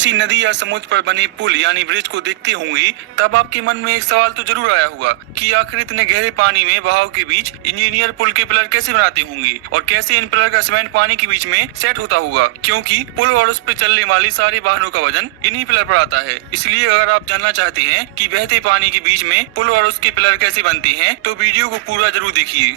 किसी नदी या समुद्र पर बने पुल यानी ब्रिज को देखते होंगे तब आपके मन में एक सवाल तो जरूर आया होगा कि आखिर इतने गहरे पानी में बहाव के बीच इंजीनियर पुल के पिलर कैसे बनाते होंगे और कैसे इन पिलर का सीमेंट पानी के बीच में सेट होता होगा, क्योंकि पुल और उस पर चलने वाले सारे वाहनों का वजन इन्हीं पिलर पर आता है। इसलिए अगर आप जानना चाहते हैं कि बहते पानी के बीच में पुल और उसके पिलर कैसे बनते हैं तो वीडियो को पूरा जरूर देखिए।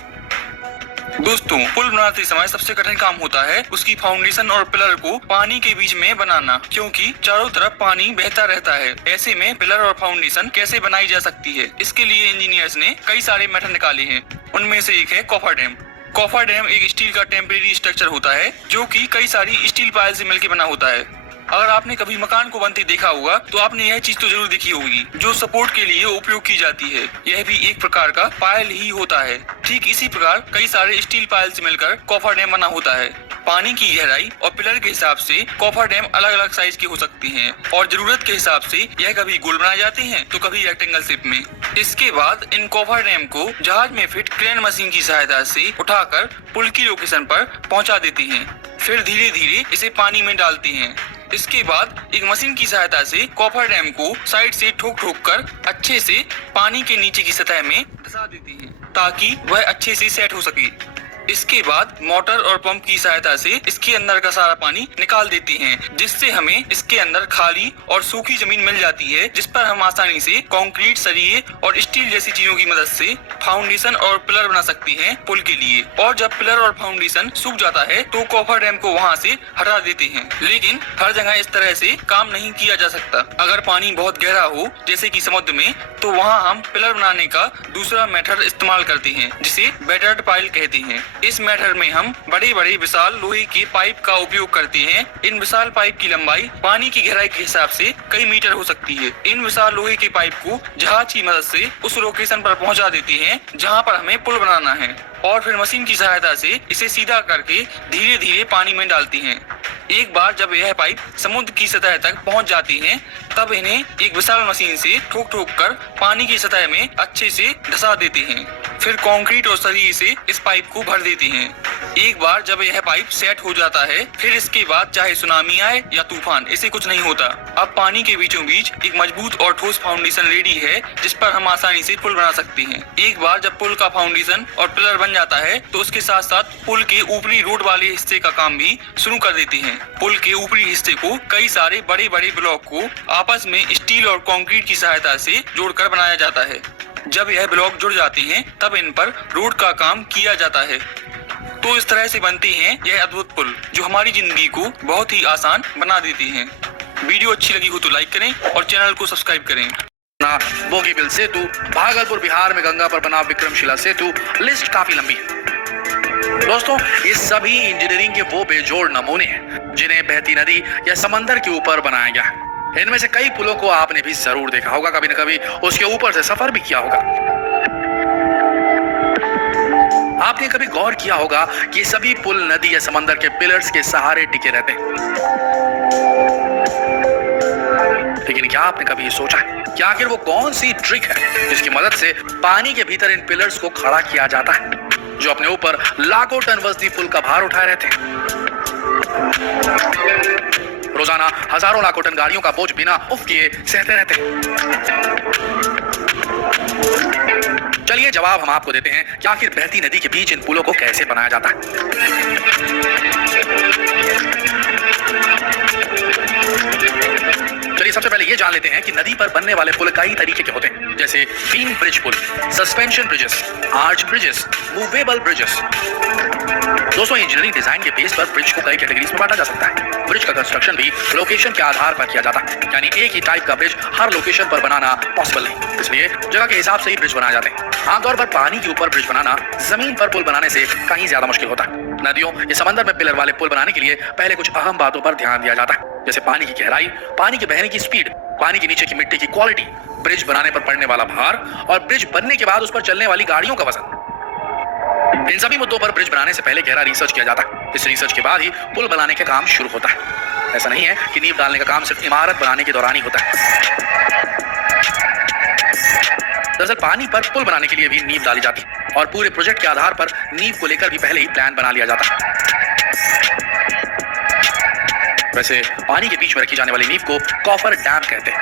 दोस्तों, पुल बनाते समय सबसे कठिन काम होता है उसकी फाउंडेशन और पिलर को पानी के बीच में बनाना, क्योंकि चारों तरफ पानी बहता रहता है। ऐसे में पिलर और फाउंडेशन कैसे बनाई जा सकती है, इसके लिए इंजीनियर्स ने कई सारे मेथड निकाले हैं। उनमें से एक है कॉफर डैम। कॉफर डैम एक स्टील का टेम्परेरी स्ट्रक्चर होता है जो कि कई सारी स्टील पायल से मिलकर बना होता है। अगर आपने कभी मकान को बनते देखा होगा तो आपने यह चीज तो जरूर देखी होगी जो सपोर्ट के लिए उपयोग की जाती है। यह भी एक प्रकार का पायल ही होता है। ठीक इसी प्रकार कई सारे स्टील पायल से मिलकर कॉफर डैम बना होता है। पानी की गहराई और पिलर के हिसाब से कॉफर डैम अलग अलग साइज के हो सकते हैं और जरूरत के हिसाब से यह कभी गोल बनाए जाते हैं तो कभी रेक्टेंगल शेप में। इसके बाद इन कॉफर डैम को जहाज में फिट क्रेन मशीन की सहायता से उठाकर पुल की लोकेशन पर पहुंचा देते हैं। फिर धीरे धीरे इसे पानी में डालते हैं। इसके बाद एक मशीन की सहायता से कॉफर डैम को साइड से ठोक ठोक कर अच्छे से पानी के नीचे की सतह में धंसा देते हैं ताकि वह अच्छे से सेट हो सके। इसके बाद मोटर और पंप की सहायता से इसके अंदर का सारा पानी निकाल देते हैं, जिससे हमें इसके अंदर खाली और सूखी जमीन मिल जाती है, जिस पर हम आसानी से कंक्रीट, सरिये और स्टील जैसी चीजों की मदद से फाउंडेशन और पिलर बना सकते हैं पुल के लिए। और जब पिलर और फाउंडेशन सूख जाता है तो कॉफर डैम को वहाँ से हटा देते हैं। लेकिन हर जगह इस तरह से काम नहीं किया जा सकता। अगर पानी बहुत गहरा हो जैसे कि समुद्र में तो वहाँ हम पिलर बनाने का दूसरा मेथड इस्तेमाल करते हैं जिसे बैटर्ड पाइल कहते हैं। इस मेथड में हम बड़े बड़े विशाल लोहे के पाइप का उपयोग करते हैं। इन विशाल पाइप की लंबाई पानी की गहराई के हिसाब से कई मीटर हो सकती है। इन विशाल लोहे के पाइप को जहाज की मदद से उस लोकेशन पर पहुंचा देते हैं जहां पर हमें पुल बनाना है और फिर मशीन की सहायता से इसे सीधा करके धीरे धीरे पानी में डालती हैं। एक बार जब यह पाइप समुद्र की सतह तक पहुंच जाती हैं, तब इन्हें एक विशाल मशीन से ठोक ठोक कर पानी की सतह में अच्छे से धंसा देते हैं। फिर कंक्रीट और सरिये से इस पाइप को भर देते हैं। एक बार जब यह पाइप सेट हो जाता है, फिर इसके बाद चाहे सुनामी आए या तूफान, इसे कुछ नहीं होता। अब पानी के बीचों बीच एक मजबूत और ठोस फाउंडेशन रेडी है जिस पर हम आसानी से पुल बना सकते हैं। एक बार जब पुल का फाउंडेशन और पिलर बन जाता है तो उसके साथ साथ पुल के ऊपरी रोड वाले हिस्से का काम भी शुरू कर देते हैं। पुल के ऊपरी हिस्से को कई सारे बड़े बड़े ब्लॉक को आपस में स्टील और कंक्रीट की सहायता से जोड़कर बनाया जाता है। जब यह ब्लॉक जुड़ जाते हैं तब इन पर रोड का काम किया जाता है। तो इस तरह से बनते हैं यह अद्भुत पुल जो हमारी जिंदगी को बहुत ही आसान बना देते हैं। वीडियो अच्छी लगी हो तो लाइक करें और चैनल को सब्सक्राइब करें। बोगीबिल सेतु, भागलपुर बिहार में गंगा पर बना विक्रमशिला सेतु, लिस्ट काफी लंबी है। दोस्तों, ये सभी इंजीनियरिंग के वो बेजोड़ नमूने हैं जिन्हें बहती नदी या समंदर के ऊपर बनाया गया है। इनमें से कई पुलों को आपने भी जरूर देखा होगा, कभी न कभी उसके ऊपर से सफर भी किया होगा। आपने कभी गौर किया होगा कि ये सभी पुल नदी या समंदर के पिलर्स के सहारे टिके रहते हैं। लेकिन क्या आपने कभी ये सोचा है कि आखिर वो कौन सी ट्रिक है जिसकी मदद से पानी के भीतर इन पिलर्स को खड़ा किया जाता है जो अपने ऊपर लाखों टन वजनी पुल का भार उठाए रहते हैं। रोजाना हजारों लाखों टन गाड़ियों का बोझ बिना उफ किए सहते रहते हैं। चलिए जवाब हम आपको देते हैं कि आखिर बहती नदी के बीच इन पुलों को कैसे बनाया जाता है। चलिए सबसे पहले ये जान लेते हैं कि नदी पर बनने वाले पुल कई तरीके के होते हैं, जैसे बीम ब्रिज पुल, suspension bridges, arch bridges, movable bridges. दोस्तों, इंजीनियरिंग डिजाइन के बेस पर ब्रिज को कई कैटेगरीज में बांटा जा सकता है। ब्रिज का कंस्ट्रक्शन भी लोकेशन के आधार पर किया जाता है, यानी एक ही टाइप का ब्रिज हर लोकेशन पर बनाना पॉसिबल नहीं, इसलिए जगह के हिसाब से ही ब्रिज बनाए जाते हैं। आमतौर पर पानी के ऊपर ब्रिज बनाना जमीन पर पुल बनाने से कहीं ज्यादा मुश्किल होता है। नदियों या समंदर में पिलर वाले पुल बनाने के लिए पहले कुछ अहम बातों पर ध्यान दिया जाता है, जैसे पानी की गहराई, पानी के बहने की स्पीड, पानी के नीचे की मिट्टी की क्वालिटी, ब्रिज बनाने पर पड़ने वाला भार और ब्रिज बनने के बाद उस पर चलने वाली गाड़ियों का वजन। इन सभी मुद्दों पर ब्रिज बनाने से पहले गहरा रिसर्च किया जाता है। इस रिसर्च के बाद ही पुल बनाने का काम शुरू होता है। ऐसा नहीं है कि नींव डालने का काम सिर्फ इमारत बनाने के दौरान ही होता है। दरअसल पानी पर पुल बनाने के लिए भी नींव डाली जाती है और पूरे प्रोजेक्ट के आधार पर नींव को लेकर भी पहले ही प्लान बना लिया जाता है। वैसे पानी के बीच में रखी जाने वाली नींव को कॉफर डैम कहते हैं।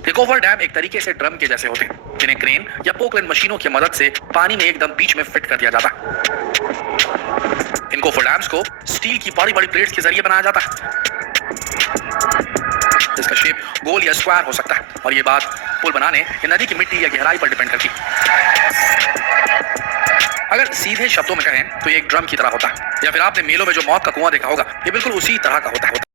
ये कॉफर डैम एक तरीके से ड्रम के जैसे होते हैं, जिन्हें क्रेन या पोकलैंड मशीनों की मदद से पानी में एकदम बीच में फिट कर दिया जाता है। इन कॉफर डैम्स को स्टील की बड़ी बड़ी प्लेट्स के जरिए बनाया जाता है। इसका शेप गोल या स्क्वायर हो सकता है और ये बात पुल बनाने या नदी की मिट्टी या गहराई पर डिपेंड करती है। अगर सीधे शब्दों में कहें तो ये एक ड्रम की तरह होता है, या फिर आपने मेलों में जो मौत का कुआं देखा होगा, ये बिल्कुल उसी तरह का होता है।